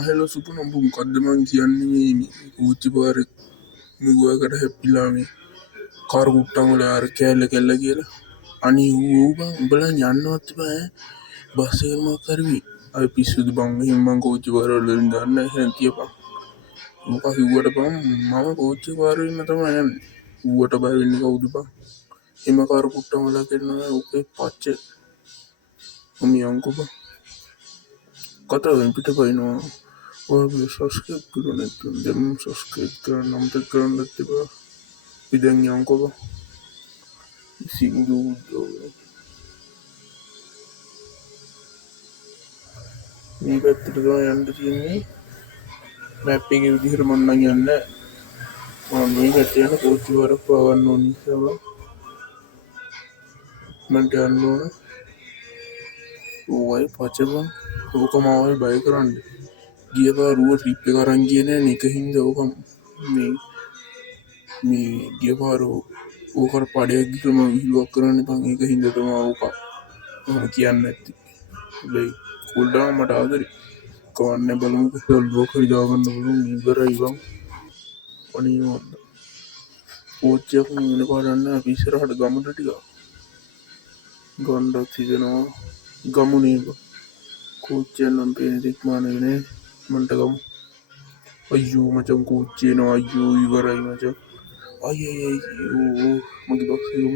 hello supun ambung kaddeman kiyanni me uchi bare miguwakata heppila me kar kuttangala ar kelle kella කියලා අනේ ඌ බං උඹලා යන්නවත් බෑ බස් එක මොකක් කරවි අය පිස්සුද බං එහෙනම් මං කෝච්චි පාරවල් වලින් දාන්න එහෙනම් කියපන් මොකක් කිව්වට බං මම කෝච්චි පාරේ ඉන්න තමයි යන්නේ ඌට බය වෙන්නේ කවුද බං එම කර කුට්ටමලා කරනවා ඔකේ පච්ච මියන්කෝ බං කතාවෙන් පිටපයින්නවා ඔයාගේ සබ්ස්ක්‍රයිබ් කරලා නැත්නම් දැන් සබ්ස්ක්‍රයිබ් කරන්න අමතක කරන්න තිබා ඉතින් යන්කෝ බං සිංදු මේ පැත්තට තමයි යන්න තියෙන්නේ මැප් එකේ විදිහට මම නම් යන්නේ මම මේ පැත්තේ යන කෝච්චි වරක් පාවන්න ඕන නිසා මන්ට යන්න ඕන ඕයි පචබං ඕකම ආවයි බය කරන්නේ ගිය පාර රුව ට්‍රිප් එක අරන් ගියේ නෑ නේ ඒක හින්දා ඕක මේ ගිය පාර ඕකට පඩයක් ගිහම විහිළුවක් කරන්න එපා ඒක හින්දා තමයි ඕක මම කියන්නේ නැත්තේ හැබැයි කුල්ඩා මට ආදරේ කවන්නේ බලමුකෝ ලෝක දාගන්න බලමු ඉවරයි බං අනේ මොකද කෝච්චියක් වෙන පාරන්න අපි ඉස්සරහට ගමට ටික ගොන්ඩක් තියනවා ගමුනේ කෝච්චියක් නම් පේන දෙයක් මානේ නේ මන්ට ගමු අයියෝ මචං කෝච්චිය එනවා අයියෝ ඉවරයි මචං අයියෝ මගේ බක්ස් එක